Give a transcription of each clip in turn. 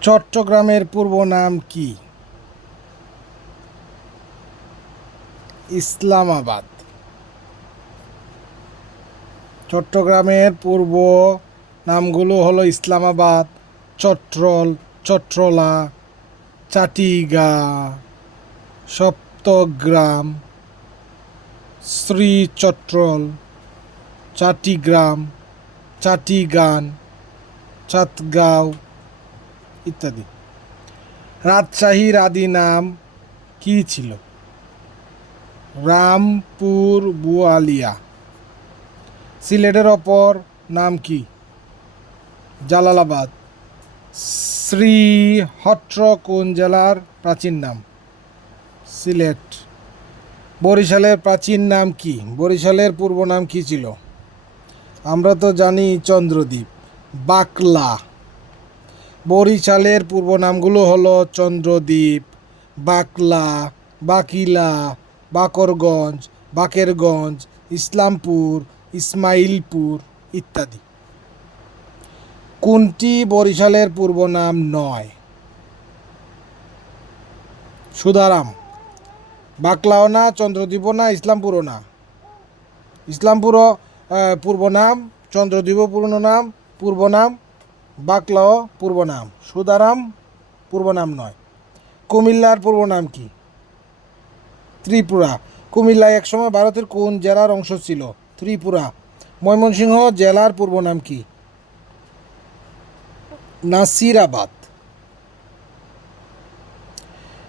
চট্টগ্রামের পূর্ব নাম কি? ইসলামাবাদ। চট্টগ্রামের পূর্ব নামগুলো হলো ইসলামাবাদ, চট্রল, চট্রলা, চাটিগা, সপ্তগ্রাম, শ্রীচট্রল, চাটিগ্রাম, চাটিগান, চাতগাঁও ইত্যাদি। রাজশাহীর আদি নাম কি ছিল? রামপুর বুয়ালিয়া। সিলেটের অপর নাম কি? জালালাবাদ। শ্রীহট্ট কোন জেলার প্রাচীন নাম? সিলেট। বরিশালের প্রাচীন নাম কি? বরিশালের পূর্ব নাম কি ছিল? আমরা তো জানি চন্দ্রদ্বীপ। বাকলা। বরিশালের পূর্ব নামগুলো হলো চন্দ্রদ্বীপ, বাকলা, বাকিলা, বাকরগঞ্জ, বাকেরগঞ্জ, ইসলামপুর, ইসমাইলপুর ইত্যাদি। কোনটি বরিশালের পূর্ব নাম নয়? সুধারাম। বাকলাও না, চন্দ্রদ্বীপও না, ইসলামপুরও না। ইসলামপুরও পূর্ব নাম, চন্দ্রদ্বীপও পূর্ব নাম, বাকলাও পূর্ব নাম। সুধারাম পূর্ব নাম নয়। কুমিল্লার পূর্ব নাম কি? ত্রিপুরা। কুমিল্লা একসময় ভারতের কোন জেলার অংশ ছিল? ত্রিপুরা। ময়মনসিংহ জেলার পূর্ব নাম কি? নাসিরাবাদ।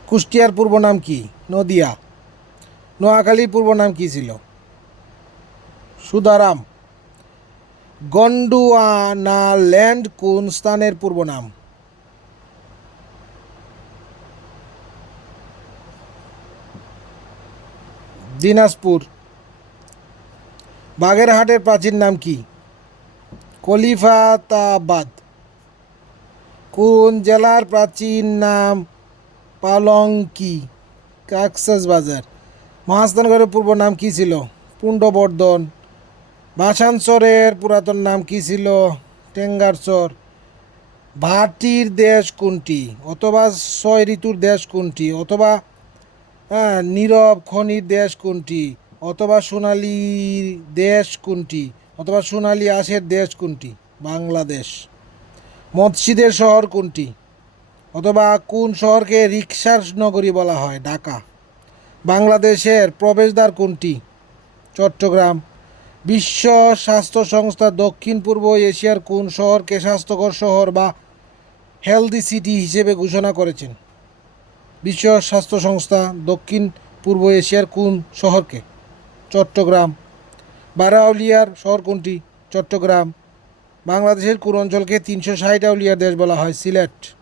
কুষ্টিয়ার পূর্ব নাম কি? নদিয়া। নোয়াখালীর পূর্ব নাম কি ছিল? সুধারাম। গন্ডুয়ানাল্যান্ড কোন স্থানের পূর্ব নাম? দিনাজপুর। বাগেরহাটের প্রাচীন নাম কি? কলিফাতাবাদ। কোন জেলার প্রাচীন নাম পালঙ্কি? কক্সবাজার। মহাস্থানগড়ের পূর্ব নাম কি ছিল? পুণ্ডবর্ধন। ভাসানচরের পুরাতন নাম কি ছিল? টেঙ্গারচর। ভাটির দেশ কোনটি? অথবা ছয় ঋতুর দেশ কোনটি? অথবা নীরব খনির দেশ কোনটি? অথবা সোনালীর দেশ কোনটি? অথবা সোনালী আঁশের দেশ কোনটি? বাংলাদেশ। মসজিদের শহর কোনটি? অথবা কোন শহরকে রিকশার নগরী বলা হয়? ঢাকা। বাংলাদেশের প্রবেশদ্বার কোনটি? চট্টগ্রাম। বিশ্ব স্বাস্থ্য সংস্থা দক্ষিণ পূর্ব এশিয়ার কোন শহরকে স্বাস্থ্যকর শহর বা হেলদি সিটি হিসেবে ঘোষণা করেছেন? বিশ্ব স্বাস্থ্য সংস্থা দক্ষিণ পূর্ব এশিয়ার কোন শহরকে? চট্টগ্রাম। বারো-আউলিয়ার শহর কোনটি? চট্টগ্রাম। বাংলাদেশের কোন অঞ্চলকে 360 আউলিয়ার দেশ বলা হয়? সিলেট।